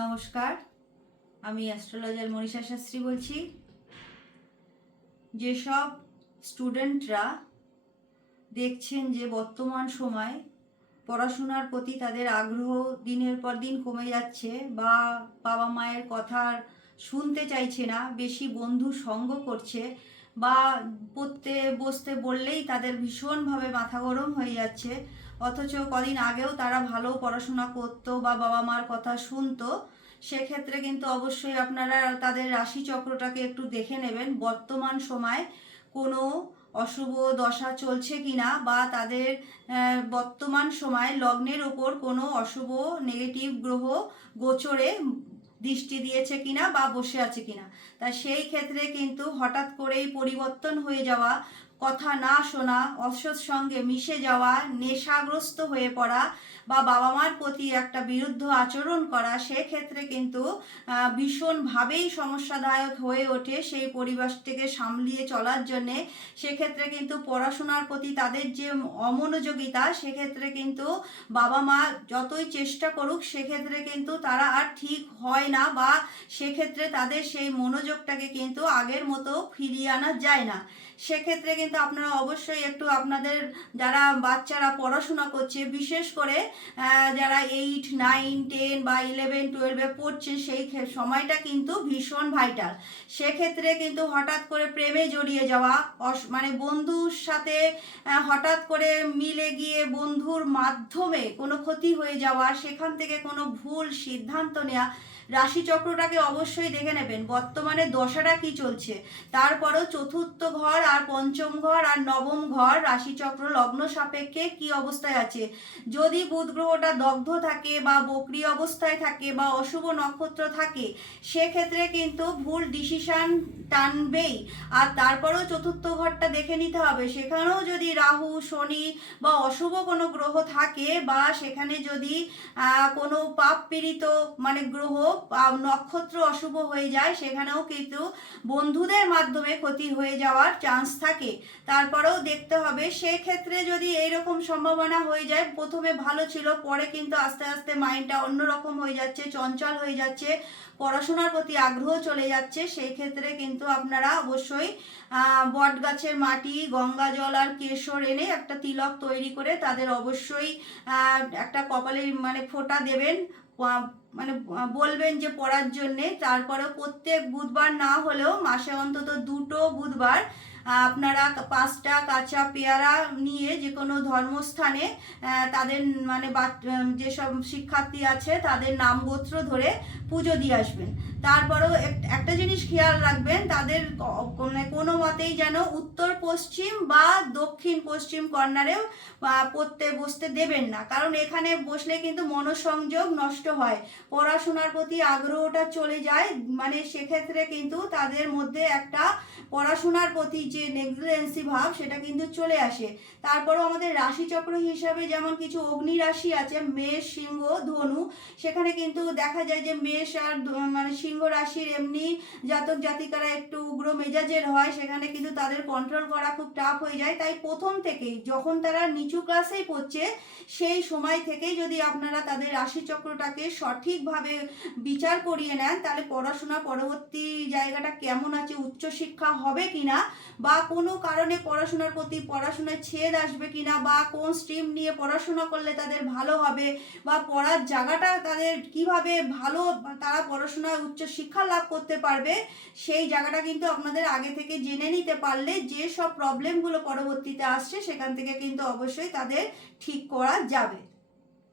নমস্কার, আমি অ্যাস্ট্রোলজার মনীষা শাস্ত্রী বলছি। যেসব স্টুডেন্টরা দেখছেন যে বর্তমান সময় পড়াশোনার প্রতি তাদের আগ্রহ দিনের পর দিন কমে যাচ্ছে, বা বাবা মায়ের কথা শুনতে চাইছে না, বেশি বন্ধু সঙ্গ করছে, বা পড়তে বসতে বললেই তাদের ভীষণভাবে মাথা গরম হয়ে যাচ্ছে, অথচ কদিন আগেও তারা ভালো পড়াশোনা করতো বা বাবা মার কথা শুনতো, সেক্ষেত্রে কিন্তু অবশ্যই আপনারা তাদের রাশিচক্রটাকে একটু দেখে নেবেন বর্তমান সময় কোনো অশুভ দশা চলছে কিনা, বা তাদের বর্তমান সময় লগ্নের ওপর কোনো অশুভ নেগেটিভ গ্রহ গোচরে দৃষ্টি দিয়েছে কিনা বা বসে আছে কিনা। তা সেই ক্ষেত্রে কিন্তু হঠাৎ করেই পরিবর্তন হয়ে যাওয়া, কথা না শোনা, অসৎ সঙ্গে মিশে যাওয়া, নেশাগ্রস্ত হয়ে পড়া, বা বাবা মার প্রতি একটা বিরুদ্ধ আচরণ করা, সেক্ষেত্রে কিন্তু ভীষণভাবেই সমস্যাদায়ক হয়ে ওঠে সেই পরিবেশটিকে সামলিয়ে চলার জন্যে। সেক্ষেত্রে কিন্তু পড়াশোনার প্রতি তাদের যে অমনোযোগিতা, সেক্ষেত্রে কিন্তু বাবা মা যতই চেষ্টা করুক সেক্ষেত্রে কিন্তু তারা আর ঠিক হয় না, বা সেক্ষেত্রে তাদের সেই মনোযোগটাকে কিন্তু আগের মতো ফিরিয়ে আনা যায় না। সেক্ষেত্রে কিন্তু আপনারা অবশ্যই একটু আপনাদের যারা বাচ্চারা পড়াশোনা করছে, বিশেষ করে যারা 8, 9, 10 বা 11, 12-এ পড়ছে, সেই সময়টা কিন্তু ভীষণ ভাইটাল। সেক্ষেত্রে কিন্তু হঠাৎ করে প্রেমে জড়িয়ে যাওয়া, মানে বন্ধুর সাথে হঠাৎ করে মিলে গিয়ে বন্ধুর মাধ্যমে কোনো ক্ষতি হয়ে যাওয়া, সেখান থেকে কোনো ভুল সিদ্ধান্ত নেওয়া। রাশিচক্রটাকে অবশ্যই দেখে নেবেন বর্তমানে দশাটা কি চলছে, তারপরেও চতুর্থ ঘর আর পঞ্চম ঘর আর নবম ঘর রাশিচক্র লগ্ন সাপেক্ষে কি অবস্থায় আছে। যদি বুধ গ্রহটা দগ্ধ থাকে বা বক্রি অবস্থায় থাকে বা অশুভ নক্ষত্র থাকে, সেক্ষেত্রে কিন্তু ভুল ডিসিশন টানবেই। আর তারপরেও চতুর্থ ঘরটা দেখে নিতে হবে, সেখানেও যদি রাহু, শনি বা অশুভ কোনো গ্রহ থাকে, বা সেখানে যদি কোনো পাপ পীড়িত মানে গ্রহ নক্ষত্র অশুভ হয়ে যায়, সেখানেও কিন্তু বন্ধুদের মাধ্যমে ক্ষতি হয়ে যাওয়ার চান্স থাকে। তারপরেও দেখতে হবে, সেক্ষেত্রে যদি এইরকম সম্ভাবনা হয়ে যায়, প্রথমে ভালো ছিল, পরে কিন্তু আস্তে আস্তে মাইন্ডটা অন্যরকম হয়ে যাচ্ছে, চঞ্চল হয়ে যাচ্ছে, পড়াশোনার প্রতি আগ্রহ চলে যাচ্ছে, সেই ক্ষেত্রে কিন্তু আপনারা অবশ্যই বট গাছের মাটি, গঙ্গা জল আর কেশর এনে একটা তিলক তৈরি করে তাদের অবশ্যই একটা কপালে মানে ফোঁটা দেবেন, মানে বলবেন যে পড়ার জন্যে। তারপরেও প্রত্যেক বুধবার না হলেও মাসে অন্তত 2টো বুধবার আপনারা 5টা কাঁচা পেয়ারা নিয়ে যে কোনো ধর্মস্থানে তাদের মানে যেসব শিক্ষার্থী আছে তাদের নাম গোত্র ধরে পুজো দিয়ে আসবেন। তারপরেও একটা জিনিস খেয়াল রাখবেন, তাদের কোনো মতেই যেন উত্তর পশ্চিম বা দক্ষিণ পশ্চিম কর্নারেও পড়তে বসতে দেবেন না, কারণ এখানে বসলে কিন্তু মনোসংযোগ নষ্ট হয়, পড়াশোনার প্রতি আগ্রহটা চলে যায়, মানে সেক্ষেত্রে কিন্তু তাদের মধ্যে একটা পড়াশোনার প্রতি যে নেগলিজেন্সি ভাব সেটা কিন্তু চলে আসে। তারপরেও আমাদের রাশিচক্র হিসাবে যেমন কিছু অগ্নি রাশি আছে, মেষ, সিংহ, ধনু, সেখানে কিন্তু দেখা যায় যে মেষ আর মানে সিংহ রাশির এমনি জাতক জাতিকারা একটু উগ্র মেজাজের হয়, সেখানে কিন্তু তাদের কন্ট্রোল করা খুব টাফ হয়ে যায়। তাই প্রথম থেকেই যখন তারা নিচু ক্লাসেই পড়ছে, সেই সময় থেকেই যদি আপনারা তাদের রাশিচক্রটাকে সঠিকভাবে বিচার করিয়ে নেন, তাহলে পড়াশোনা পরবর্তী জায়গাটা কেমন আছে, উচ্চশিক্ষা হবে কিনা, বা কোনো কারণে পড়াশোনায় ছেদ আসবে কিনা, বা কোন স্ট্রিম নিয়ে পড়াশোনা করলে তাদের ভালো হবে, বা পড়ার জায়গাটা তাদের কিভাবে ভালো তারা পড়াশোনায় উচ্চশিক্ষা লাভ করতে পারবে, সেই জায়গাটা কিন্তু আপনাদের আগে থেকে জেনে নিতে পারলে যে সব প্রবলেমগুলো পরবর্তীতে আসছে সেখান থেকে কিন্তু অবশ্যই তাদের ঠিক করা যাবে।